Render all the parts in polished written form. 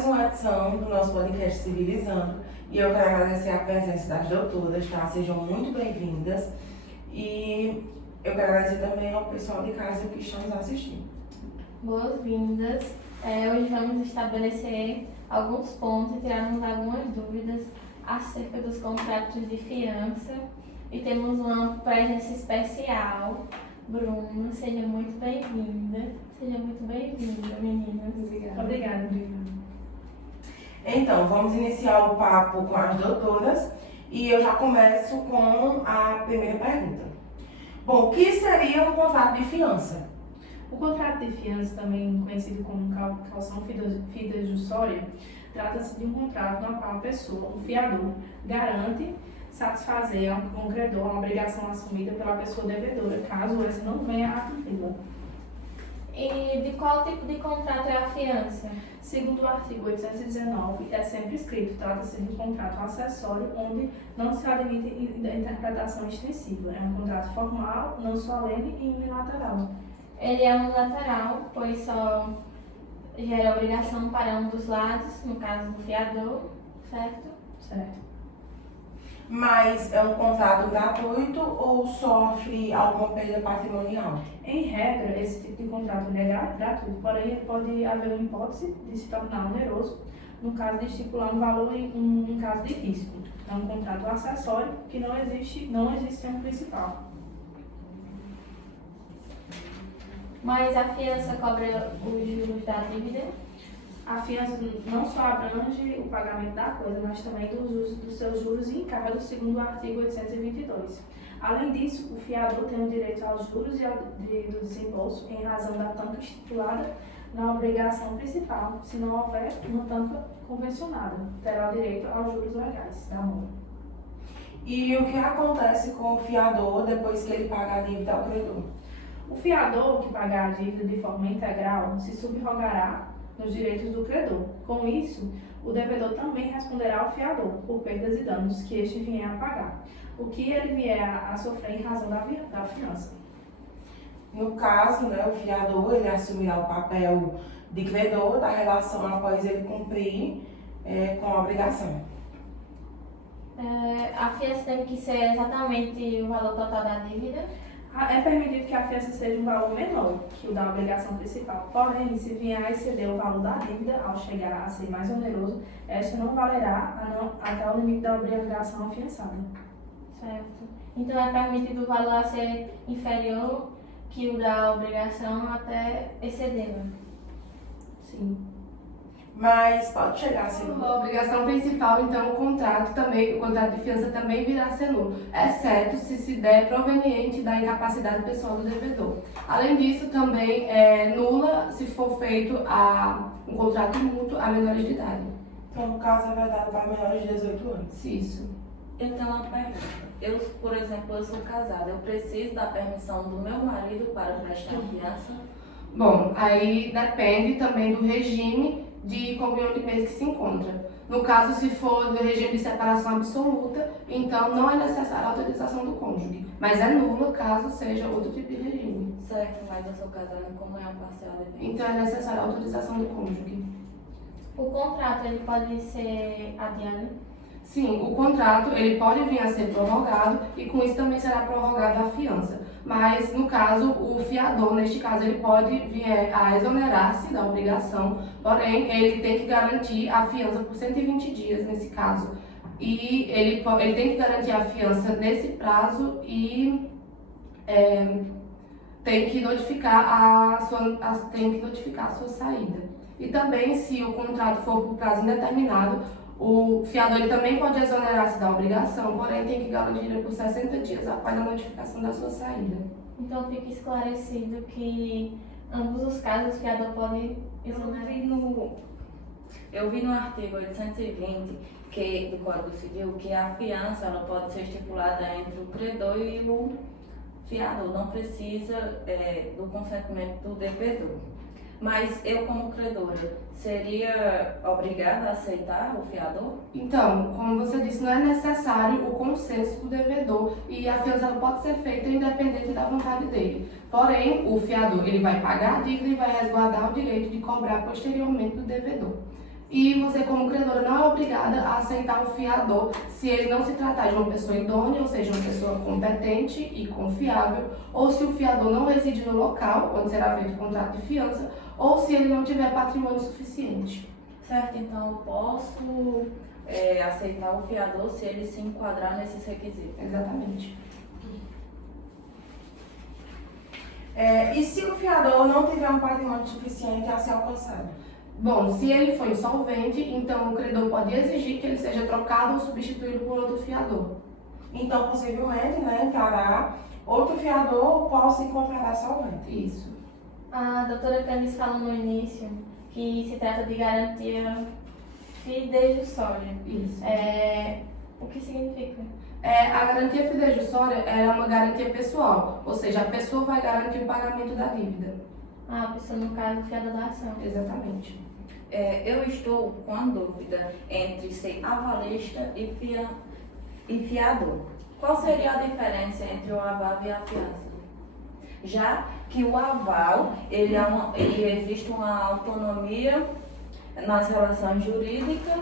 mais uma edição do nosso podcast Civilizando e eu quero agradecer a presença das doutoras, tá? Sejam muito bem-vindas e eu quero agradecer também ao pessoal de casa que estão nos assistindo. Boas-vindas. Hoje vamos estabelecer alguns pontos e tirarmos algumas dúvidas acerca dos contratos de fiança e temos uma presença especial. Bruna, seja muito bem-vinda. Seja muito bem-vinda, meninas. Obrigada. Então, vamos iniciar o papo com as doutoras e eu já começo com a primeira pergunta. Bom, o que seria um contrato de fiança? O contrato de fiança, também conhecido como caução fidejussória, trata-se de um contrato no qual a pessoa, o fiador, garante satisfazer ao credor uma obrigação assumida pela pessoa devedora, caso essa não venha a cumpri-la. E de qual tipo de contrato é a fiança? Segundo o artigo 819, é sempre escrito, trata-se de um contrato acessório onde não se admite interpretação extensiva. É um contrato formal, não solene e unilateral. Ele é unilateral, pois só gera obrigação para um dos lados, no caso do fiador, certo? Certo. Mas é um contrato gratuito ou sofre alguma perda patrimonial? Em regra, esse tipo de contrato é gratuito, porém pode haver uma hipótese de se tornar oneroso no caso de estipular um valor em caso de risco. É um contrato acessório que não existe um principal. Mas a fiança cobra os juros da dívida? A fiança não só abrange o pagamento da coisa, mas também dos seus juros e encargos, segundo o artigo 822. Além disso, o fiador tem o direito aos juros e do desembolso em razão da tanca estipulada na obrigação principal. Se não houver uma tanca convencionada, terá o direito aos juros legais da multa. E o que acontece com o fiador depois que ele paga a dívida ao credor? O fiador que pagar a dívida de forma integral se subrogará nos direitos do credor. Com isso, o devedor também responderá ao fiador por perdas e danos que este vier a pagar, o que ele vier a sofrer em razão da fiança. No caso, o fiador ele assumirá o papel de credor da relação após ele cumprir com a obrigação. A fiança tem que ser exatamente o valor total da dívida? É permitido que a fiança seja um valor menor que o da obrigação principal. Porém, se vier a exceder o valor da dívida ao chegar a ser mais oneroso, esta não valerá até o limite da obrigação afiançada. Certo. Então é permitido o valor a ser inferior que o da obrigação até excedê-la? Sim. Mas pode chegar a ser A obrigação principal, então, o contrato de fiança também virá a ser nulo, exceto se der proveniente da incapacidade pessoal do devedor. Além disso, também é nula se for feito um contrato mútuo a menores de idade. Então, no caso, é verdade para menores de 18 anos. Isso. Eu tenho uma pergunta. Por exemplo, eu sou casada. Eu preciso da permissão do meu marido para prestar fiança? Bom, aí depende também do regime de comunhão de bens que se encontra. No caso, se for do regime de separação absoluta, então não é necessária a autorização do cônjuge, mas é nula caso seja outro tipo de regime. Certo, mas eu sou casada em comunhão parcial de bens. Então é necessária a autorização do cônjuge. O contrato ele pode ser adiado? Sim, o contrato ele pode vir a ser prorrogado e com isso também será prorrogada a fiança. Mas, no caso, o fiador, neste caso, ele pode vir a exonerar-se da obrigação, porém, ele tem que garantir a fiança por 120 dias, nesse caso. E ele tem que garantir a fiança nesse prazo e tem que notificar a sua saída. E também, se o contrato for por prazo indeterminado, o fiador ele também pode exonerar-se da obrigação, porém tem que garantir por 60 dias após a notificação da sua saída. Então fica esclarecido que ambos os casos o fiador pode exonerar. Eu vi no artigo 820 do Código Civil que a fiança ela pode ser estipulada entre o credor e o fiador, não precisa do consentimento do devedor. Mas eu, como credora, seria obrigada a aceitar o fiador? Então, como você disse, não é necessário o consenso do devedor e a fiança pode ser feita independente da vontade dele. Porém, o fiador ele vai pagar a dívida e vai resguardar o direito de cobrar posteriormente do devedor. E você, como credora, não é obrigada a aceitar o fiador se ele não se tratar de uma pessoa idônea, ou seja, uma pessoa competente e confiável, ou se o fiador não reside no local onde será feito o contrato de fiança, ou se ele não tiver patrimônio suficiente. Certo, então eu posso aceitar o fiador se ele se enquadrar nesses requisitos. Exatamente. E se o fiador não tiver um patrimônio suficiente a ser alcançado? Bom, se ele for insolvente, então o credor pode exigir que ele seja trocado ou substituído por outro fiador. Então, possivelmente, né, entrará outro fiador, o qual se encontrará solvente. Isso. A doutora Candice falou no início que se trata de garantia fidejussória. Isso. O que significa? A garantia fidejussória é uma garantia pessoal, ou seja, a pessoa vai garantir o pagamento da dívida. A pessoa, no caso, fiador da ação. Exatamente. Eu estou com a dúvida entre ser avalista e fiador. Qual seria a diferença entre o aval e a fiança? Já que o aval, ele existe uma autonomia nas relações jurídicas,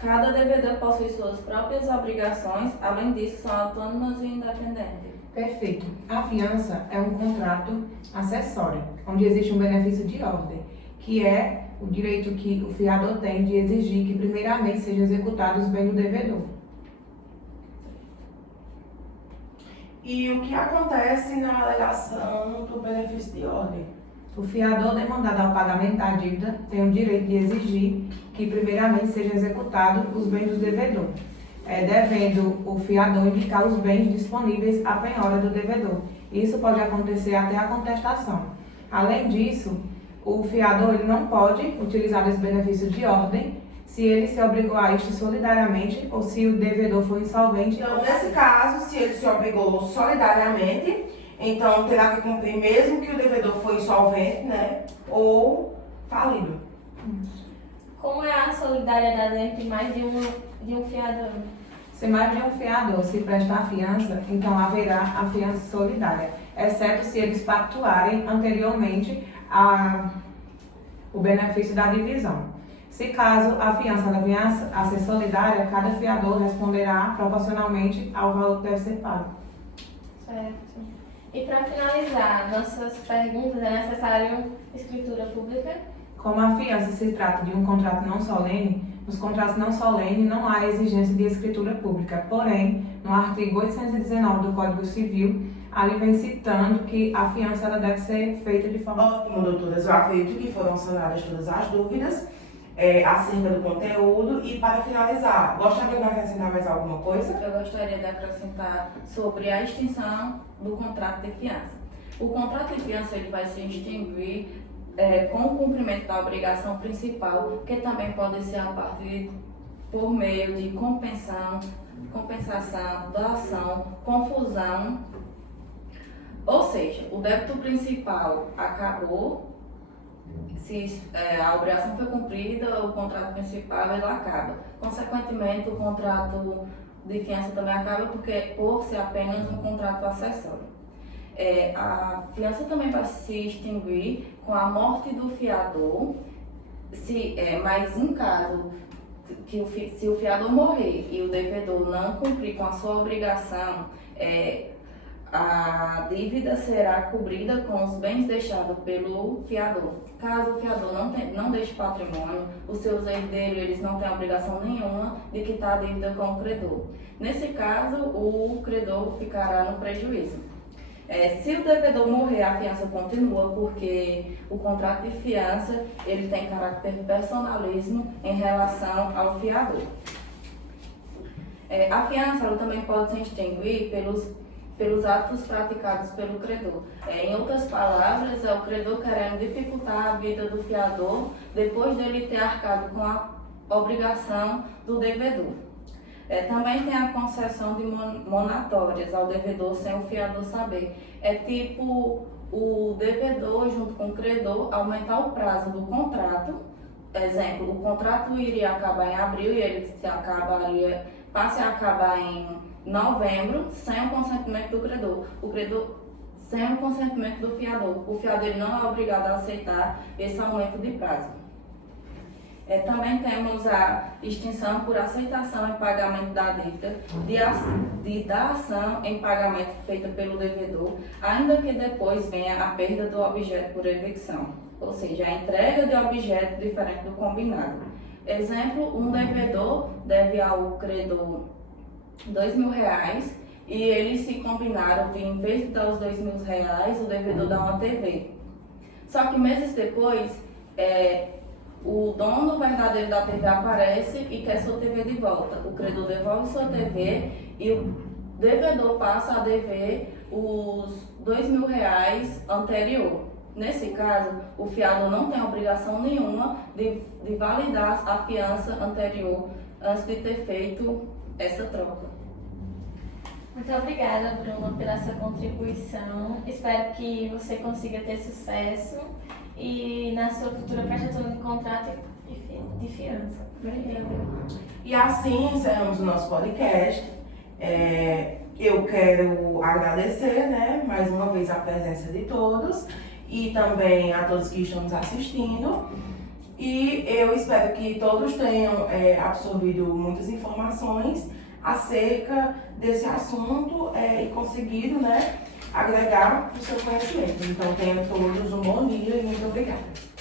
cada devedor possui suas próprias obrigações, além disso, são autônomas e independentes. Perfeito. A fiança é um contrato acessório, onde existe um benefício de ordem, que é o direito que o fiador tem de exigir que primeiramente sejam executados os bens do devedor. E o que acontece na alegação do benefício de ordem? O fiador demandado ao pagamento da dívida tem o direito de exigir que primeiramente sejam executados os bens do devedor, devendo o fiador indicar os bens disponíveis à penhora do devedor. Isso pode acontecer até a contestação. Além disso, o fiador ele não pode utilizar esse benefício de ordem se ele se obrigou a isto solidariamente ou se o devedor for insolvente. Então, nesse caso, se ele se obrigou solidariamente, então terá que cumprir mesmo que o devedor for insolvente, né, ou falido. Como é a solidariedade entre mais de um fiador? Se mais de um fiador se prestar fiança, então haverá a fiança solidária, exceto se eles pactuarem anteriormente o benefício da divisão. Se caso a fiança ela venha a ser solidária, cada fiador responderá proporcionalmente ao valor que deve ser pago. Certo. E para finalizar nossas perguntas, é necessário escritura pública? Como a fiança se trata de um contrato não solene, nos contratos não solenes não há exigência de escritura pública. Porém, no artigo 819 do Código Civil, ali vem citando que a fiança ela deve ser feita de forma... Ótimo, doutoras. Eu acredito que foram sanadas todas as dúvidas acerca do conteúdo. E para finalizar, gostaria de acrescentar mais alguma coisa? Eu gostaria de acrescentar sobre a extinção do contrato de fiança. O contrato de fiança ele vai se extinguir com o cumprimento da obrigação principal, que também pode ser por meio de compensação, doação, confusão. Ou seja, o débito principal acabou, se a obrigação foi cumprida, o contrato principal ele acaba. Consequentemente, o contrato de fiança também acaba por ser apenas um contrato acessório. A fiança também vai se extinguir com a morte do fiador, mas em caso que se o fiador morrer e o devedor não cumprir com a sua obrigação, a dívida será cobrida com os bens deixados pelo fiador. Caso o fiador não deixe patrimônio, os seus herdeiros eles não têm obrigação nenhuma de quitar a dívida com o credor. Nesse caso, o credor ficará no prejuízo. Se o devedor morrer, a fiança continua, porque o contrato de fiança ele tem caráter personalismo em relação ao fiador. A fiança ela também pode se extinguir pelos atos praticados pelo credor. Em outras palavras, é o credor querendo dificultar a vida do fiador depois dele ter arcado com a obrigação do devedor. Também tem a concessão de monatórias ao devedor sem o fiador saber. É tipo o devedor junto com o credor aumentar o prazo do contrato. Exemplo, o contrato iria acabar em abril e ele passe a acabar em novembro sem o consentimento do credor. O credor sem o consentimento do fiador. O fiador não é obrigado a aceitar esse aumento de prazo. Também temos a extinção por aceitação em pagamento da dívida, da ação em pagamento feita pelo devedor, ainda que depois venha a perda do objeto por evicção, ou seja, a entrega de objeto diferente do combinado. Exemplo, um devedor deve ao credor R$2.000 e eles se combinaram de, em vez de dar os R$2.000, o devedor dá uma TV. Só que meses depois, o dono verdadeiro da TV aparece e quer sua TV de volta. O credor devolve sua TV e o devedor passa a dever os R$2.000 anterior. Nesse caso, o fiador não tem obrigação nenhuma de validar a fiança anterior antes de ter feito essa troca. Muito obrigada, Bruna, pela sua contribuição. Espero que você consiga ter sucesso e na sua futura prestação de contrato de fiança. Obrigada. E assim encerramos o nosso podcast. Eu quero agradecer, né, mais uma vez a presença de todos e também a todos que estão nos assistindo. E eu espero que todos tenham absorvido muitas informações acerca desse assunto e conseguido, né, agregar o seu conhecimento. Então tenham todos um bom dia e muito obrigada.